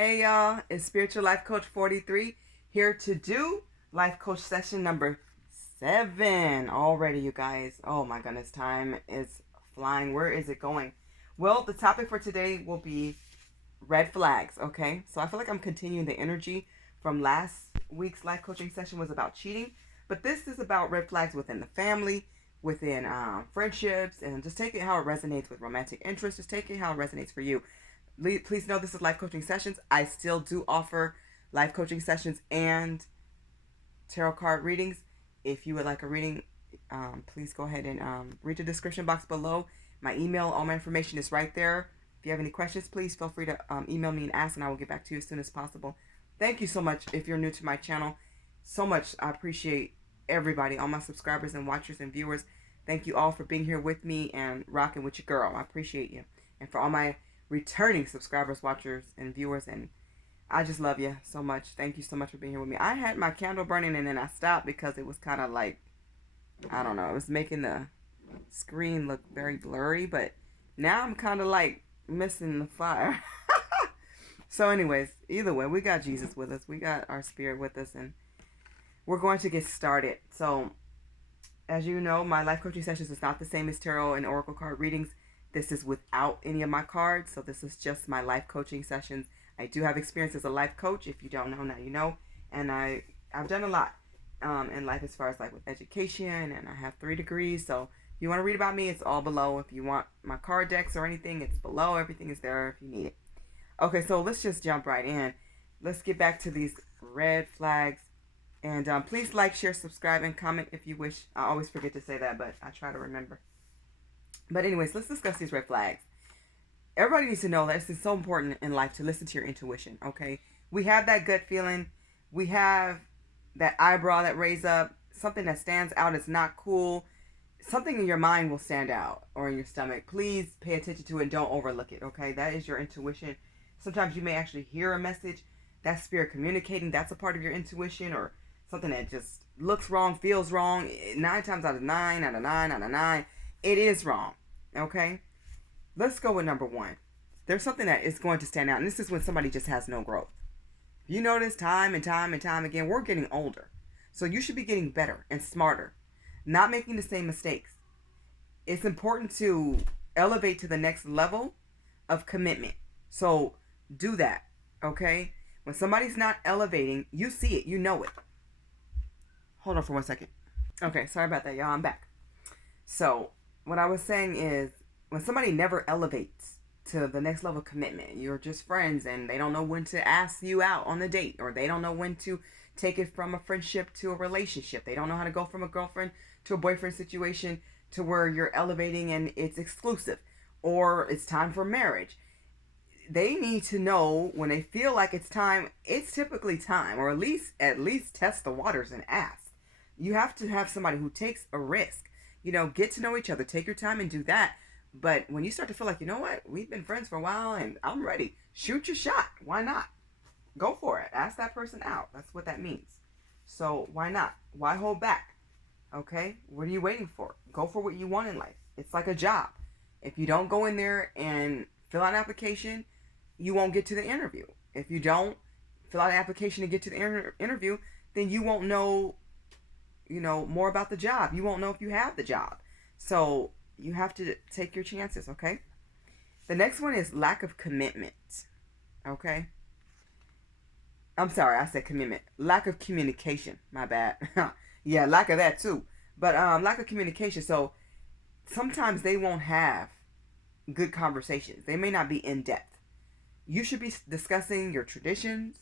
Hey y'all, it's Spiritual Life Coach 43 here to do Life Coach session number 7 already, you guys. Oh my goodness, time is flying. Where is it going? Well, the topic for today will be red flags, okay? So I feel like I'm continuing the energy from last week's life coaching session was about cheating, but this is about red flags within the family, within friendships, and just take it how it resonates with romantic interests. Just take it how it resonates for you. Please know this is life coaching sessions. I still do offer life coaching sessions and tarot card readings. If you would like a reading, please go ahead and read the description box below. My email, all my information is right there. If you have any questions, please feel free to email me and ask, and I will get back to you as soon as possible. Thank you so much if you're new to my channel. So much. I appreciate everybody, all my subscribers and watchers and viewers. Thank you all for being here with me and rocking with your girl. I appreciate you. And for all my returning subscribers, watchers, and viewers, and I just love you so much. Thank you so much for being here with me. I had my candle burning and then I stopped because it was kind of like, I don't know, it was making the screen look very blurry, but now I'm kind of like missing the fire. So anyways, either way, we got Jesus with us. We got our spirit with us, and we're going to get started. So as you know, my life coaching sessions is not the same as tarot and oracle card readings. This is without any of my cards, so this is just my life coaching sessions. I do have experience as a life coach. If you don't know, now you know. And I've done a lot in life as far as like with education, and I have 3 degrees. So if you want to read about me, it's all below. If you want my card decks or anything, it's below. Everything is there if you need it. Okay, so let's just jump right in. Let's get back to these red flags. And please like, share, subscribe, and comment if you wish. I always forget to say that, but I try to remember. But anyways, let's discuss these red flags. Everybody needs to know that it's so important in life to listen to your intuition, okay? We have that gut feeling. We have that eyebrow that raise up. Something that stands out is not cool. Something in your mind will stand out, or in your stomach. Please pay attention to it and don't overlook it, okay? That is your intuition. Sometimes you may actually hear a message. That's spirit communicating. That's a part of your intuition, or something that just looks wrong, feels wrong. 9 times out of 9, it is wrong. Okay? Let's go with number 1. There's something that is going to stand out, and this is when somebody just has no growth. You notice time and time and time again, we're getting older. So you should be getting better and smarter, not making the same mistakes. It's important to elevate to the next level of commitment. So do that, okay? When somebody's not elevating, you see it, you know it. Hold on for 1 second. Okay, sorry about that, y'all. I'm back. So what I was saying is, when somebody never elevates to the next level of commitment, you're just friends and they don't know when to ask you out on the date, or they don't know when to take it from a friendship to a relationship. They don't know how to go from a girlfriend to a boyfriend situation to where you're elevating and it's exclusive, or it's time for marriage. They need to know when they feel like it's time, it's typically time, or at least test the waters and ask. You have to have somebody who takes a risk. You know, get to know each other. Take your time and do that. But when you start to feel like, you know what, we've been friends for a while and I'm ready, shoot your shot. Why not? Go for it. Ask that person out. That's what that means. So why not? Why hold back? Okay? What are you waiting for? Go for what you want in life. It's like a job. If you don't go in there and fill out an application, you won't get to the interview. If you don't fill out an application to get to the interview, then you won't know, more about the job. You won't know if you have the job. So you have to take your chances, okay? The next one is lack of commitment, okay? I'm sorry, I said commitment. Lack of communication, my bad. Yeah, lack of that too. But lack of communication. So sometimes they won't have good conversations. They may not be in depth. You should be discussing your traditions,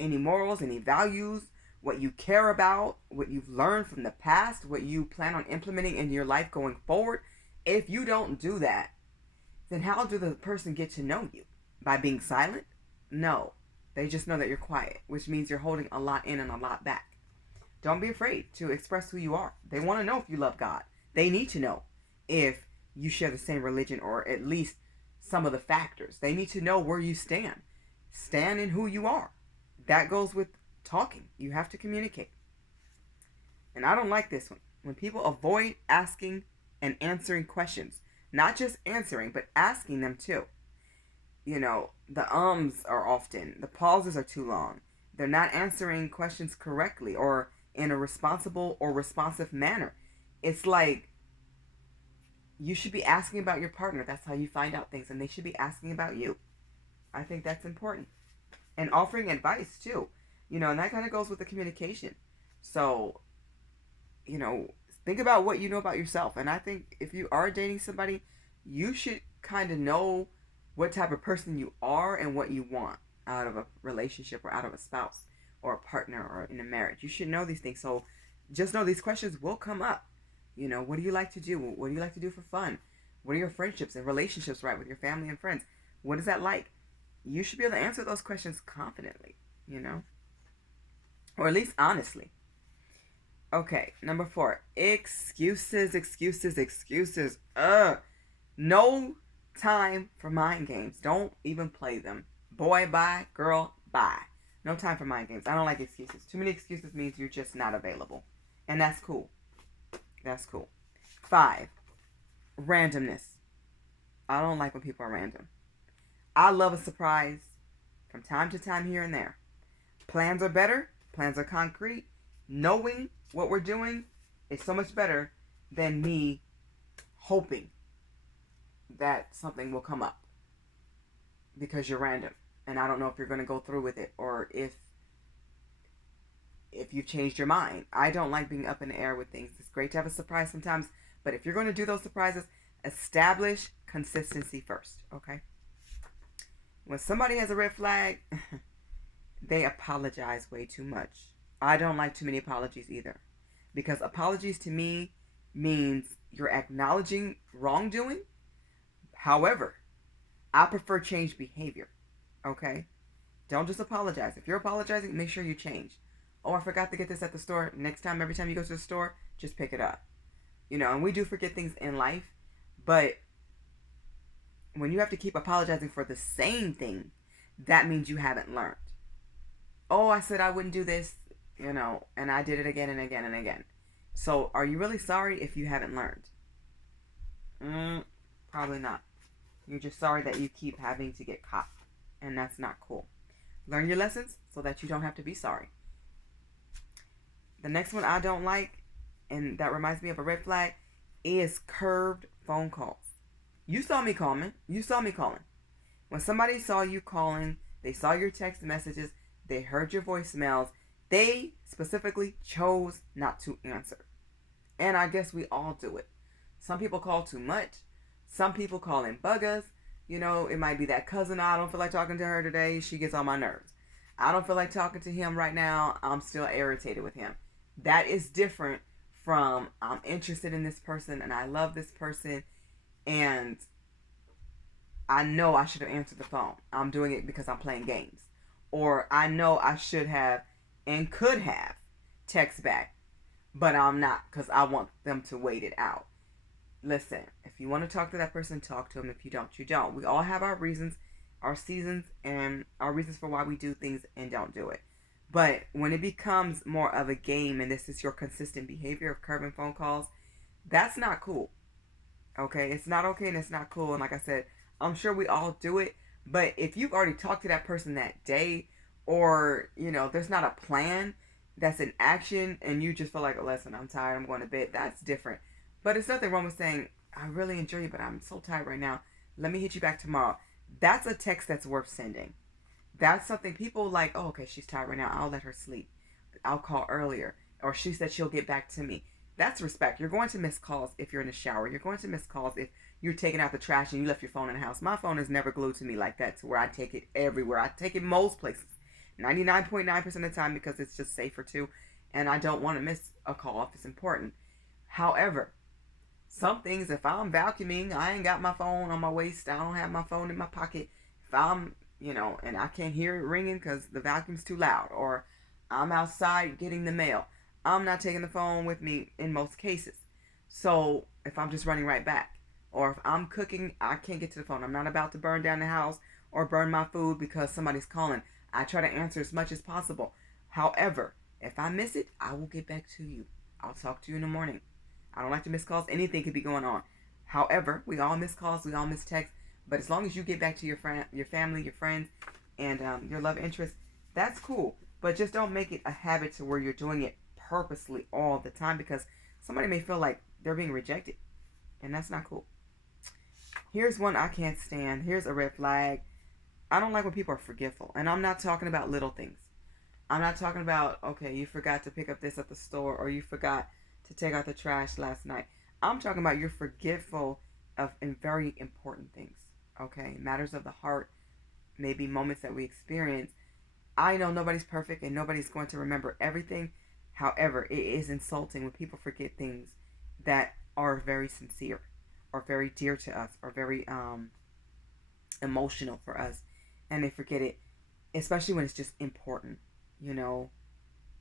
any morals, any values, what you care about, what you've learned from the past, what you plan on implementing in your life going forward. If you don't do that, then how do the person get to know you? By being silent? No. They just know that you're quiet, which means you're holding a lot in and a lot back. Don't be afraid to express who you are. They want to know if you love God. They need to know if you share the same religion, or at least some of the factors. They need to know where you stand. Stand in who you are. That goes with talking. You have to communicate. And I don't like this one. When people avoid asking and answering questions. Not just answering, but asking them too. The ums are often, the pauses are too long. They're not answering questions correctly or in a responsible or responsive manner. It's like you should be asking about your partner. That's how you find out things, and they should be asking about you. I think that's important. And offering advice too. And that kind of goes with the communication. So, you know, think about what you know about yourself. And I think if you are dating somebody, you should kind of know what type of person you are and what you want out of a relationship or out of a spouse or a partner or in a marriage. You should know these things. So just know these questions will come up. What do you like to do? What do you like to do for fun? What are your friendships and relationships right with your family and friends? What is that like? You should be able to answer those questions confidently, or at least honestly. Okay, number 4, excuses, excuses, excuses. No time for mind games. Don't even play them. Boy, bye. Girl, bye. No time for mind games. I don't like excuses. Too many excuses means you're just not available. And that's cool. That's cool. 5, randomness. I don't like when people are random. I love a surprise from time to time here and there. Plans are better. Plans are concrete. Knowing what we're doing is so much better than me hoping that something will come up because you're random and I don't know if you're going to go through with it or if you've changed your mind. I don't like being up in the air with things. It's great to have a surprise sometimes, but if you're going to do those surprises, establish consistency first, okay? When somebody has a red flag, they apologize way too much. I don't like too many apologies either, because apologies to me means you're acknowledging wrongdoing. However, I prefer changed behavior, okay? Don't just apologize. If you're apologizing, make sure you change. Oh, I forgot to get this at the store. Next time, every time you go to the store, just pick it up. And we do forget things in life, but when you have to keep apologizing for the same thing, that means you haven't learned. Oh, I said I wouldn't do this, and I did it again and again and again. So are you really sorry if you haven't learned? Probably not. You're just sorry that you keep having to get caught, and that's not cool. Learn your lessons so that you don't have to be sorry. The next one I don't like, and that reminds me of a red flag, is curved phone calls. You saw me calling. When somebody saw you calling, they saw your text messages, they heard your voicemails, they specifically chose not to answer. And I guess we all do it. Some people call too much. Some people call in buggers. It might be that cousin. I don't feel like talking to her today. She gets on my nerves. I don't feel like talking to him right now. I'm still irritated with him. That is different from I'm interested in this person and I love this person and I know I should have answered the phone. I'm doing it because I'm playing games. Or I know I should have and could have text back, but I'm not because I want them to wait it out. Listen, if you want to talk to that person, talk to them. If you don't, you don't. We all have our reasons, our seasons, and our reasons for why we do things and don't do it. But when it becomes more of a game and this is your consistent behavior of curving phone calls, that's not cool. Okay? It's not okay and it's not cool. And like I said, I'm sure we all do it. But if you've already talked to that person that day or, there's not a plan that's in action and you just feel like, listen, I'm tired, I'm going to bed, that's different. But it's nothing wrong with saying, I really enjoy you, but I'm so tired right now. Let me hit you back tomorrow. That's a text that's worth sending. That's something people like, oh, okay, she's tired right now. I'll let her sleep. I'll call earlier. Or she said she'll get back to me. That's respect. You're going to miss calls if you're in the shower. You're going to miss calls if you're taking out the trash and you left your phone in the house. My phone is never glued to me like that to where I take it everywhere. I take it most places. 99.9% of the time because it's just safer too. And I don't want to miss a call if it's important. However, some things, if I'm vacuuming, I ain't got my phone on my waist. I don't have my phone in my pocket. If I'm, and I can't hear it ringing because the vacuum's too loud. Or I'm outside getting the mail. I'm not taking the phone with me in most cases. So if I'm just running right back. Or if I'm cooking, I can't get to the phone. I'm not about to burn down the house or burn my food because somebody's calling. I try to answer as much as possible. However, if I miss it, I will get back to you. I'll talk to you in the morning. I don't like to miss calls. Anything could be going on. However, we all miss calls. We all miss texts. But as long as you get back to your family, your friends, and your love interest, that's cool. But just don't make it a habit to where you're doing it purposely all the time, because somebody may feel like they're being rejected, and that's not cool. Here's one I can't stand. Here's a red flag. I don't like when people are forgetful. And I'm not talking about little things. I'm not talking about, okay, you forgot to pick up this at the store, or you forgot to take out the trash last night. I'm talking about you're forgetful of in very important things. Okay? Matters of the heart, maybe moments that we experience. I know nobody's perfect and nobody's going to remember everything. However, it is insulting when people forget things that are very sincere, or very dear to us, or very emotional for us, and they forget it, especially when it's just important. You know,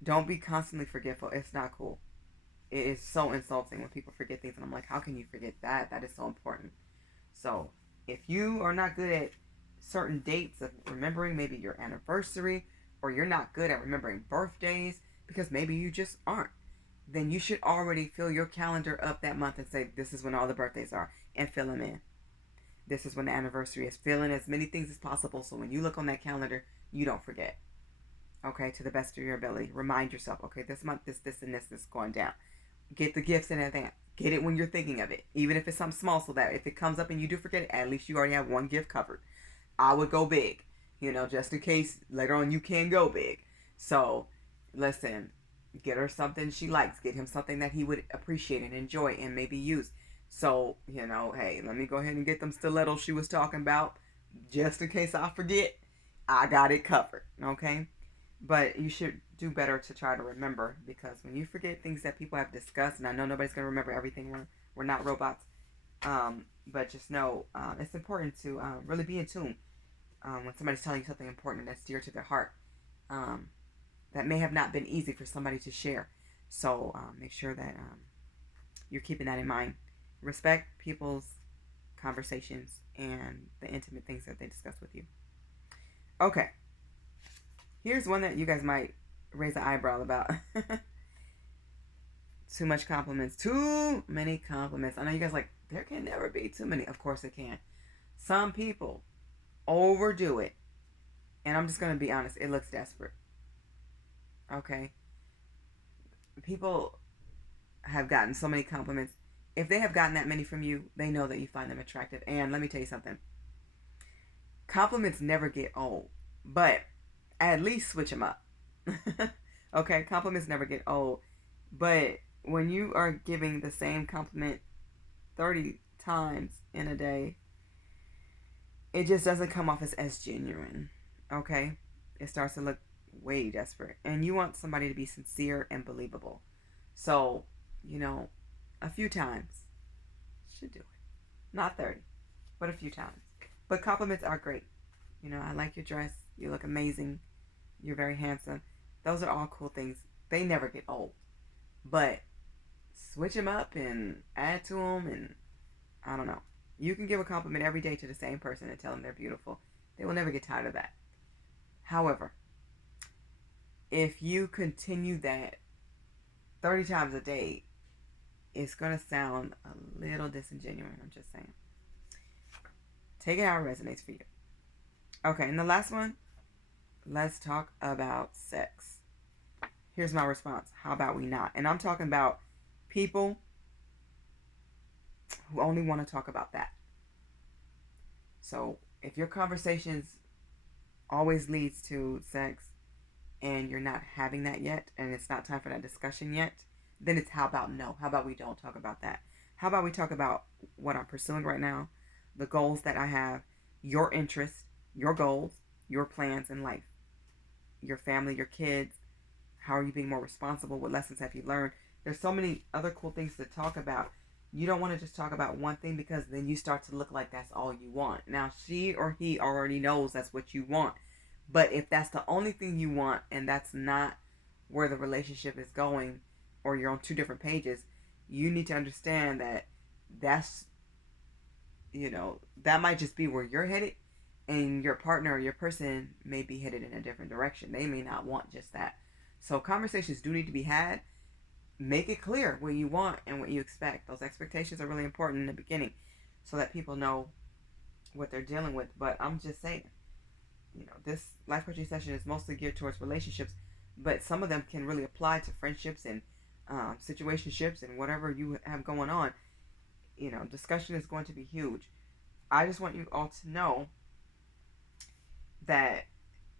don't be constantly forgetful. It's not cool. It is so insulting when people forget things, and I'm like, how can you forget that? That is so important. So if you are not good at certain dates of remembering, maybe your anniversary, or you're not good at remembering birthdays, because maybe you just aren't, then you should already fill your calendar up that month and say, this is when all the birthdays are, and fill them in. This is when the anniversary is. Fill in as many things as possible, so when you look on that calendar, you don't forget. Okay, to the best of your ability. Remind yourself, okay, this month, this, and this is going down. Get the gifts in advance. Get it when you're thinking of it, even if it's something small, so that if it comes up and you do forget it, at least you already have one gift covered. I would go big, just in case later on you can go big. So, listen, get her something she likes. Get him something that he would appreciate and enjoy and maybe use. So, hey, let me go ahead and get them stilettos she was talking about. Just in case I forget, I got it covered, okay? But you should do better to try to remember, because when you forget things that people have discussed, and I know nobody's going to remember everything, we're not robots, but just know it's important to really be in tune when somebody's telling you something important that's dear to their heart, that may have not been easy for somebody to share. So make sure that you're keeping that in mind. Respect people's conversations and the intimate things that they discuss with you. Okay. Here's one that you guys might raise an eyebrow about. Too much compliments. Too many compliments. I know you guys like, there can never be too many. Of course it can. Some people overdo it. And I'm just going to be honest. It looks desperate. Okay? People have gotten so many compliments. If they have gotten that many from you, they know that you find them attractive. And let me tell you something. Compliments never get old. But at least switch them up. Okay, compliments never get old. But when you are giving the same compliment 30 times in a day, it just doesn't come off as genuine. Okay? It starts to look way desperate. And you want somebody to be sincere and believable. So, a few times should do it. Not 30, but a few times. But compliments are great. I like your dress. You look amazing. You're very handsome. Those are all cool things. They never get old. But switch them up and add to them, and I don't know. You can give a compliment every day to the same person and tell them they're beautiful. They will never get tired of that. However, if you continue that 30 times a day, it's going to sound a little disingenuous. I'm just saying. Take it how it resonates for you. Okay, and the last one. Let's talk about sex. Here's my response. How about we not? And I'm talking about people who only want to talk about that. So if your conversations always leads to sex and you're not having that yet, and it's not time for that discussion yet, then it's how about no? How about we don't talk about that? How about we talk about what I'm pursuing right now, the goals that I have, your interests, your goals, your plans in life, your family, your kids. How are you being more responsible? What lessons have you learned? There's so many other cool things to talk about. You don't want to just talk about one thing, because then you start to look like that's all you want. Now, she or he already knows that's what you want. But if that's the only thing you want, and that's not where the relationship is going, or you're on two different pages, you need to understand that that's, that might just be where you're headed. And your partner or your person may be headed in a different direction. They may not want just that. So conversations do need to be had. Make it clear what you want and what you expect. Those expectations are really important in the beginning, so that people know what they're dealing with. But I'm just saying, this life coaching session is mostly geared towards relationships, but some of them can really apply to friendships and situationships and whatever you have going on. Discussion is going to be huge. I just want you all to know that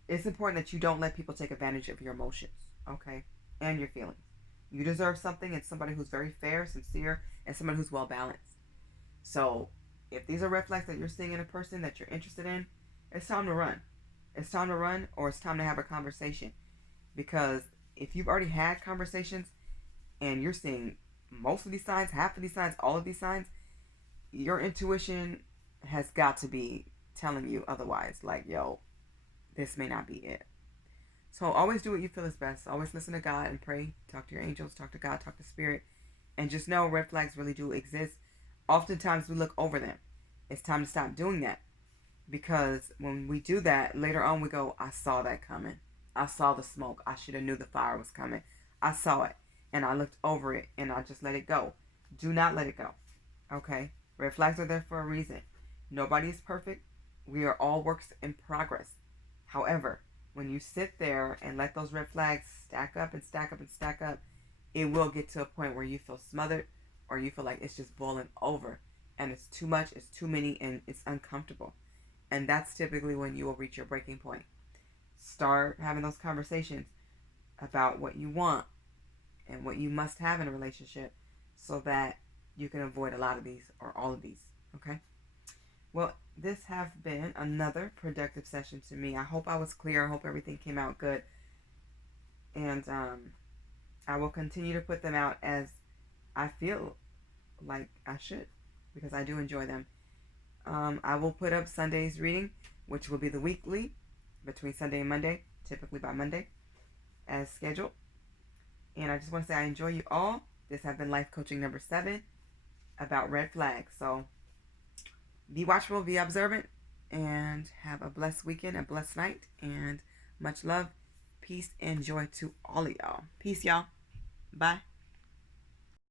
it's important that you don't let people take advantage of your emotions, okay, and your feelings. You deserve something, and somebody who's very fair, sincere, and somebody who's well balanced. So if these are red flags that you're seeing in a person that you're interested in, it's time to run. It's time to run, or it's time to have a conversation. Because if you've already had conversations and you're seeing most of these signs, half of these signs, all of these signs, your intuition has got to be telling you otherwise. Like, yo, this may not be it. So always do what you feel is best. Always listen to God and pray. Talk to your angels, talk to God, talk to Spirit. And just know red flags really do exist. Oftentimes we look over them. It's time to stop doing that. Because when we do that, later on we go, I saw that coming. I saw the smoke. I should have knew the fire was coming. I saw it. And I looked over it and I just let it go. Do not let it go. Okay? Red flags are there for a reason. Nobody is perfect. We are all works in progress. However, when you sit there and let those red flags stack up and stack up and stack up, it will get to a point where you feel smothered or you feel like it's just boiling over and it's too much, it's too many, and it's uncomfortable. And that's typically when you will reach your breaking point. Start having those conversations about what you want and what you must have in a relationship so that you can avoid a lot of these or all of these. Okay? Well, this has been another productive session to me. I hope I was clear. I hope everything came out good. And I will continue to put them out as I feel like I should, because I do enjoy them. I will put up Sunday's reading, which will be the weekly between Sunday and Monday, typically by Monday, as scheduled. And I just want to say I enjoy you all. This has been Life Coaching number 7 about red flags. So be watchful, be observant, and have a blessed weekend, a blessed night, and much love, peace, and joy to all of y'all. Peace, y'all. Bye.